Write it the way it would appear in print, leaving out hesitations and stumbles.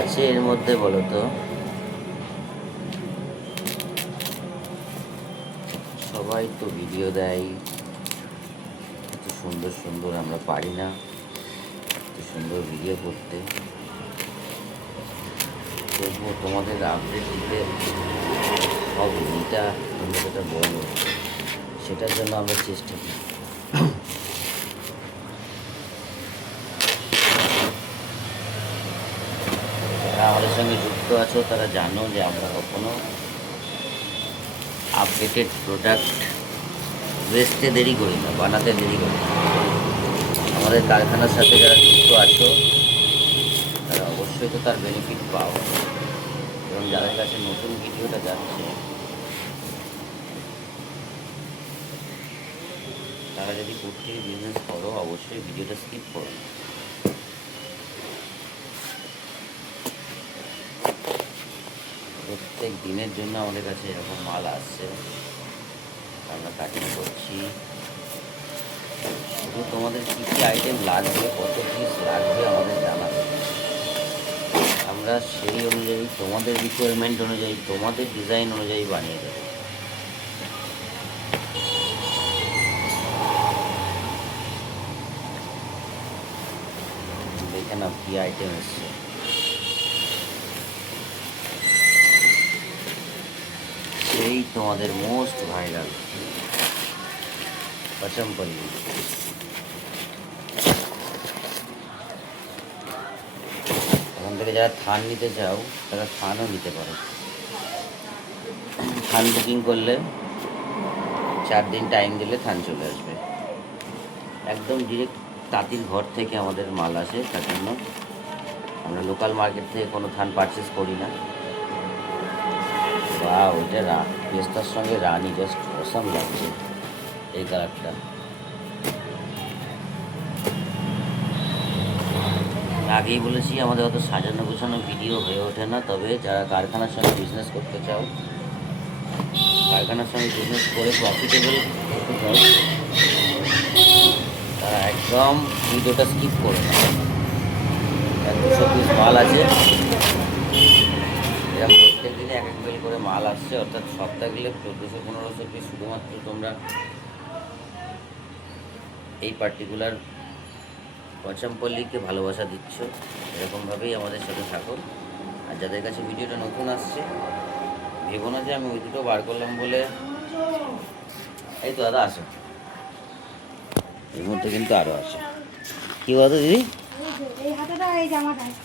আছে এর মধ্যে বলো তো? সবাই তো ভিডিও দেয়, এত সুন্দর সুন্দর, আমরা পারি না এত সুন্দর ভিডিও করতে। তবুও তোমাদের আপডেট দিতে হবে, এটা তোমরা যেটা বলো সেটার জন্য আমরা চেষ্টা করি। যারা আমাদের সঙ্গে যুক্ত আছো তারা জানো যে আমরা কখনো আপডেটেড প্রোডাক্ট বেচতে দেরি করি না, বানাতে দেরি করি না। আমাদের কারখানার সাথে যারা যুক্ত আছো তারা অবশ্যই তো তার বেনিফিট পাও, এবং যাদের কাছে নতুন ভিডিওটা যাচ্ছে তারা যদি কুর্তির বিজনেস করো অবশ্যই ভিডিওটা স্কিপ করো না। প্রত্যেক দিনের জন্য আমাদের কাছে এরকম মাল আসছে, আমরা কাটিং করছি। শুধু তোমাদের কী কী আইটেম লাগবে, কত পিস লাগবে আমাদের জানাবে, আমরা সেই অনুযায়ী তোমাদের রিকোয়ারমেন্ট অনুযায়ী তোমাদের ডিজাইন অনুযায়ী বানিয়ে দেবো। দেখে নাও কী আইটেম এসছে। এই তোমাদের মোস্ট ভাইরাল পচমপল্লি। ওখান থেকে যারা থান নিতে চাও তারা থানও নিতে পারো। থান বুকিং করলে 4 দিন টাইম দিলে থান চলে আসবে, একদম ডিরেক্ট তাঁতির ঘর থেকে আমাদের মাল আসে। তার জন্য আমরা লোকাল মার্কেট থেকে কোনো থান পারচেস করি না। বা ওইটা পেস্তার সঙ্গে রানি জাস্ট অসাম লাগছে এই কালারটা। আগেই বলেছি আমাদের অত সাজানো গোছানো ভিডিও হয়ে ওঠে না, তবে যারা কারখানার সঙ্গে বিজনেস করতে চাও, কারখানার সঙ্গে বিজনেস করে প্রফিটেবল করতে চাও, তারা একদম ভিডিওটা স্কিপ করে না। 200 পিস মাল আছে, এরকম প্রত্যেক দিনে এক এক বেল করে মাল আসছে, অর্থাৎ সপ্তাহে গেলে 1400-1500 পিস। শুধুমাত্র তোমরা এই পার্টিকুলার পচমপল্লিকে ভালোবাসা দিচ্ছ, এরকমভাবেই আমাদের সাথে থাকো। আর যাদের কাছে ভিডিওটা নতুন আসছে, ভেবো না যে আমি ওই দুটো বার করলাম বলে। এই তো দাদা আসে, এর মধ্যে কিন্তু আরও আছে। কী বলতো দিদি?